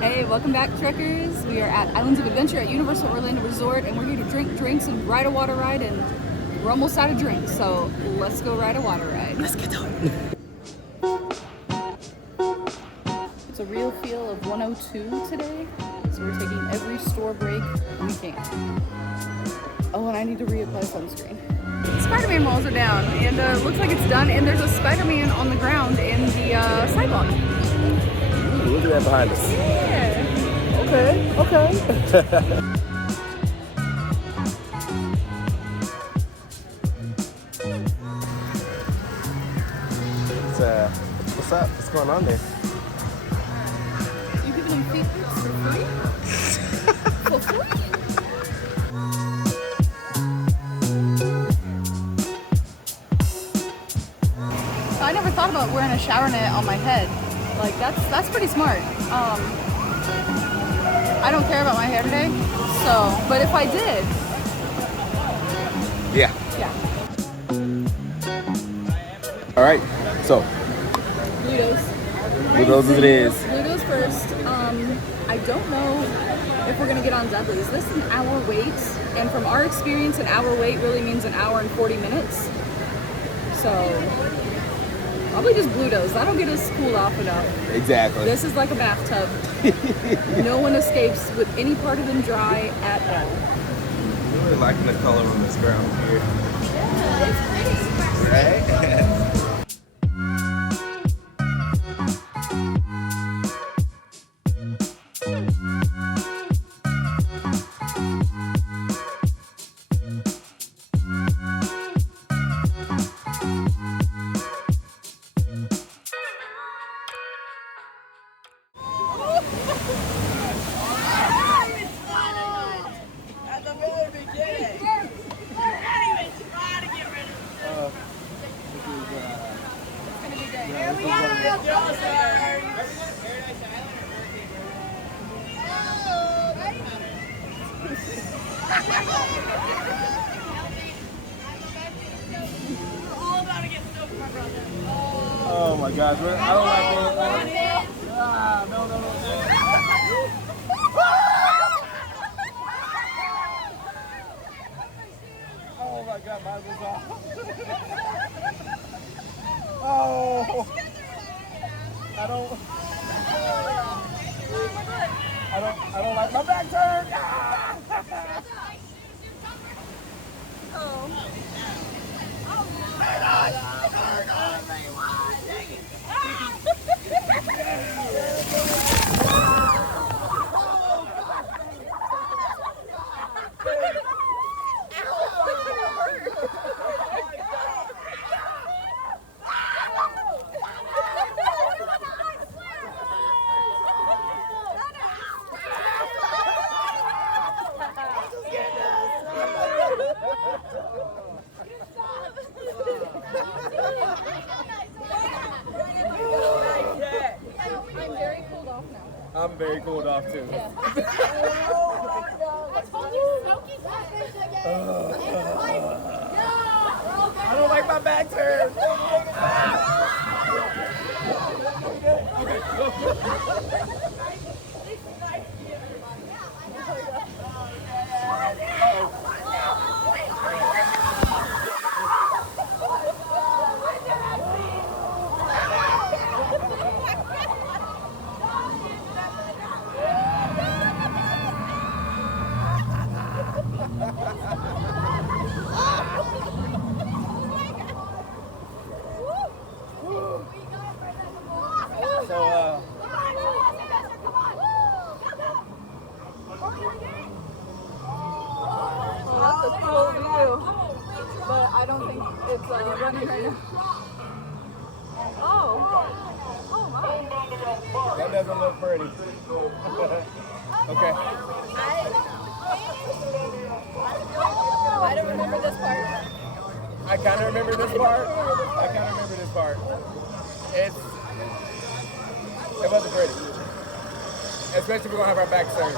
Hey, welcome back, trekkers. We are at Islands of Adventure at Universal Orlando Resort, and we're here to drink drinks and ride a water ride, and we're almost out of drinks, so let's go ride a water ride. Let's get to it. It's a real feel of 102 today, so we're taking every store break we can. Oh, and I need to reapply sunscreen. Spider-Man malls are down, and looks like it's done, and there's a Spider-Man on the ground in the sidewalk. Ooh, look at that behind us. Yeah. Okay. What's up? What's going on there? You giving them feet pics for free? For free? I never thought about wearing a shower net on my head. Like that's pretty smart. I don't care about my hair today, so but if I did, Yeah. yeah. All right. So, Bluto's. Bluto's it is. Bluto's first. I don't know if we're gonna get on Dudley's. This is an hour wait, and from our experience, an hour wait really means an hour and 40 minutes. So probably just Bluto's. That'll get us cooled off enough. Exactly. This is like a bathtub. No one escapes with any part of them dry at all. I'm really liking the color on this ground here. Yeah, it's pretty. Right? Oh my gosh, I don't like it. No. Oh my God, mine was off. Oh, I don't like my back turned. I'm very cooled off too. Yeah. I don't like my back turned. That's a cool view, but I don't think it's running right now. Oh my. That doesn't look pretty. Okay. I don't remember this part. I kind of remember this part. It wasn't pretty. Especially if we're going to have our back turned.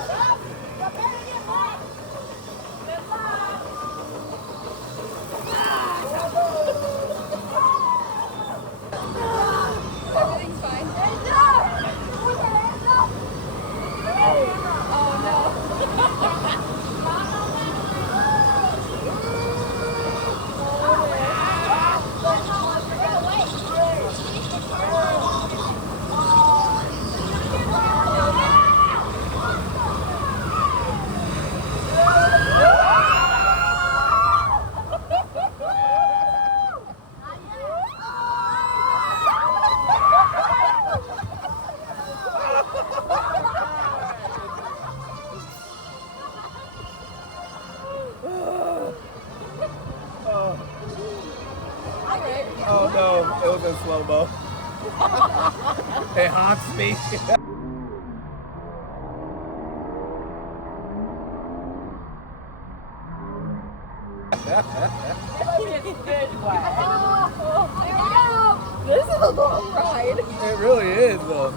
Everything's fine. was in slow-mo. It haunts me. This is a long ride. It really is, though.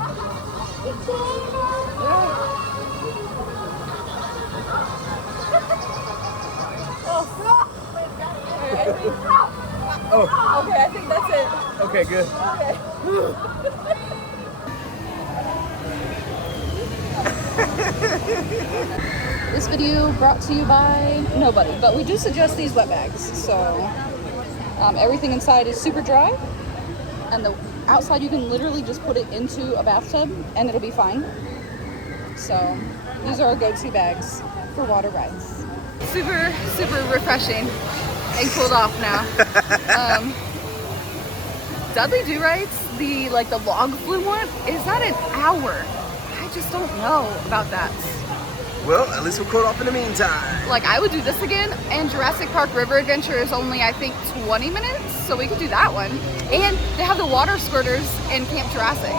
Oh. Okay, I think that's it. Okay, good. This video brought to you by nobody, but we do suggest these wet bags. So everything inside is super dry, and the outside you can literally just put it into a bathtub and it'll be fine. So these are our go-to bags for water rides. Super refreshing and cooled off now. Dudley Do Rides, the log flume one, is that an hour? I just don't know about that. Well, at least we're cooled off in the meantime. Like, I would do this again, and Jurassic Park River Adventure is only, I think, 20 minutes, so we could do that one. And they have the water squirters in Camp Jurassic.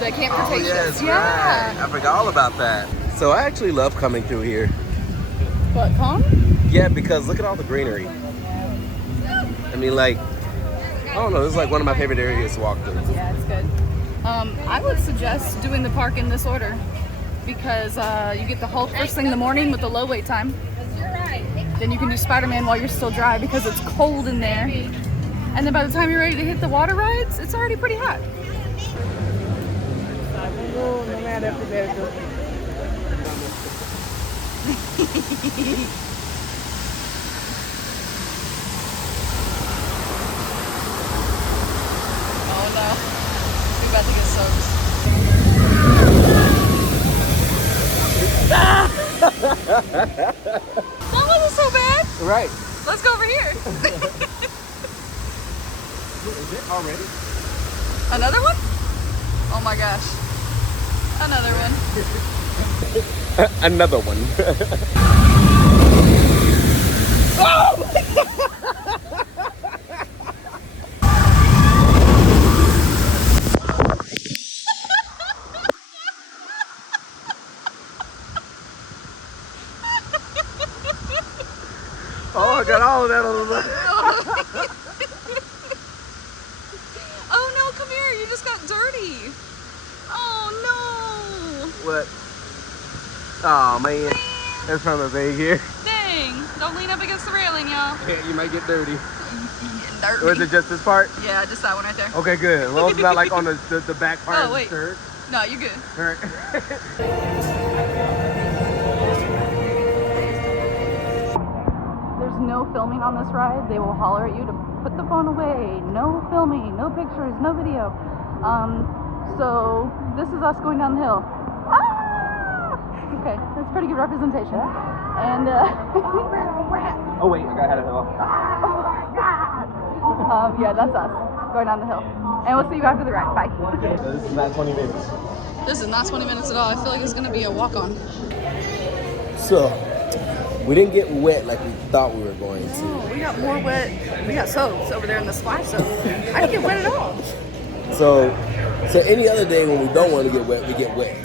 The Camp Cretaceous. Yes, yeah. right. I forgot all about that. So I actually love coming through here. What, calm? Yeah, because look at all the greenery. I mean, like, I don't know, this is like one of my favorite areas to walk through. Yeah, it's good. I would suggest doing the park in this order because you get the Hulk first thing in the morning with the low wait time. Then you can do Spider-Man while you're still dry because it's cold in there. And then by the time you're ready to hit the water rides, it's already pretty hot. Oh no, we're about to get soaked. That wasn't so bad. Right. Let's go over here. Is it already? Another one? Oh my gosh. Another one. Another one. Oh, I got all of that on the left. Oh no, come here. You just got dirty. Oh no. What? Oh man. That's from the thing here. Dang. Don't lean up against the railing, y'all. Yeah, you might get dirty. Dirty. Or is it just this part? Yeah, just that one right there. Okay, good. As long as it's not like on the back part of the wait. shirt. No, you're good. All right. There's no filming on this ride. They will holler at you to put the phone away. No filming, no pictures, no video. So this is us going down the hill. Ah! Okay, that's pretty good representation. And Oh wait, I got it off. yeah, that's us going down the hill. And we'll see you after the ride. Bye. This is not 20 minutes. This is not 20 minutes at all. I feel like it's gonna be a walk-on. So, we didn't get wet like we thought we were going to. Oh, we got more wet. We got soaked over there in the splash zone. I didn't get wet at all. So any other day when we don't want to get wet, we get wet.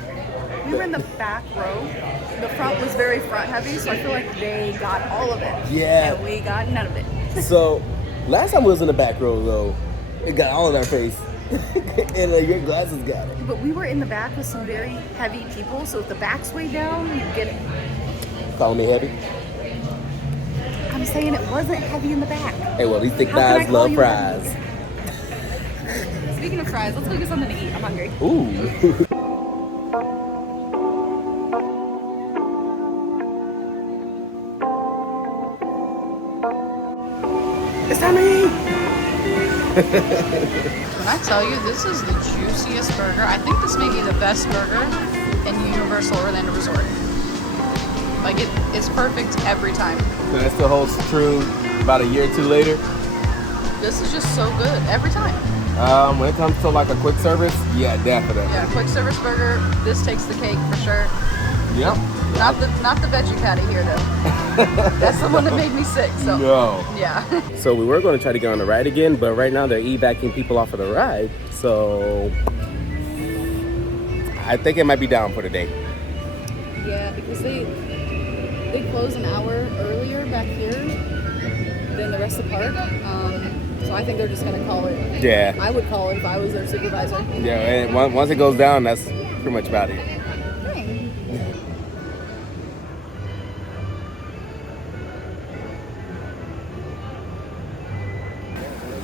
We were in the back row. The front was very front heavy, so I feel like they got all of it. Yeah. And we got none of it. So, last time we was in the back row though, it got all in our face. And your glasses got it. But we were in the back with some very heavy people, so if the back's way down, you get it. Calling me heavy? I'm saying it wasn't heavy in the back. Hey, well, these thick How can I thighs call love you fries. heavy? Speaking of fries, let's go get something to eat. I'm hungry. Ooh. It's Tommy! When I tell you this is the juiciest burger, I think this may be the best burger in Universal Orlando Resort. Like it's perfect every time. So that still holds true about a year or two later? This is just so good every time. When it comes to like a quick service, yeah, definitely. Yeah, quick service burger. This takes the cake for sure. Yep. Not the veggie patty here though. That's the one that made me sick. So No. yeah. So we were going to try to get on the ride again, but right now they're evacing people off of the ride. So I think it might be down for the day. Yeah, because they close an hour earlier back here than the rest of the park. So I think they're just gonna call it. Yeah. I would call it if I was their supervisor. Yeah, and once it goes down, that's pretty much about it. Dang.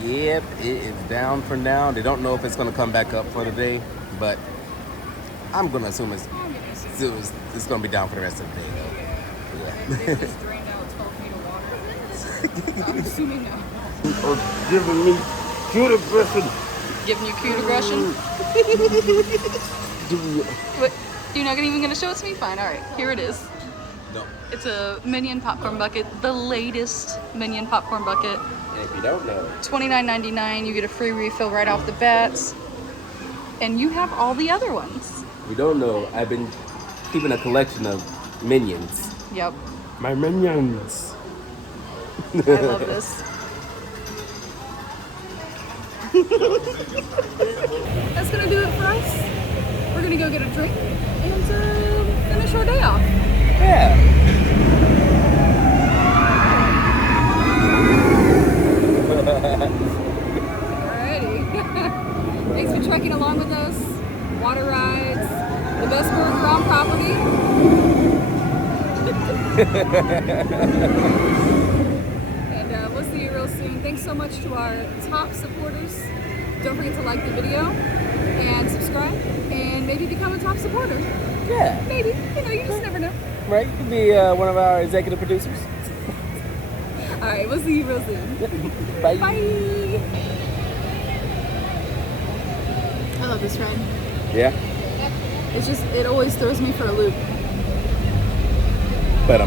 Yep, it is down for now. They don't know if it's going to come back up for the day, but I'm going to assume it's going to be down for the rest of the day, though. They just drained out 12 feet of water. I'm assuming now. Oh, giving me cute aggression. Giving you cute aggression? What? You're not even going to show it to me? Fine, alright. Here it is. No. It's a Minion popcorn bucket, the latest Minion popcorn bucket. And if you don't know, $29.99, you get a free refill right off the bat. And you have all the other ones. you don't know, I've been keeping a collection of Minions. Yep. My Minions. I love this. That's gonna do it for us. We're gonna go get a drink and finish our day off. Yeah. Alrighty. Thanks for trekking along with us. Water rides, the best burger on property. And we'll see you real soon. Thanks so much to our top supporters. Don't forget to like the video and subscribe and maybe become a top supporter. Yeah. Maybe. You just never know. Right? You could be one of our executive producers. Alright, we'll see you real soon. Bye. Bye. I love this ride. Yeah? It always throws me for a loop. But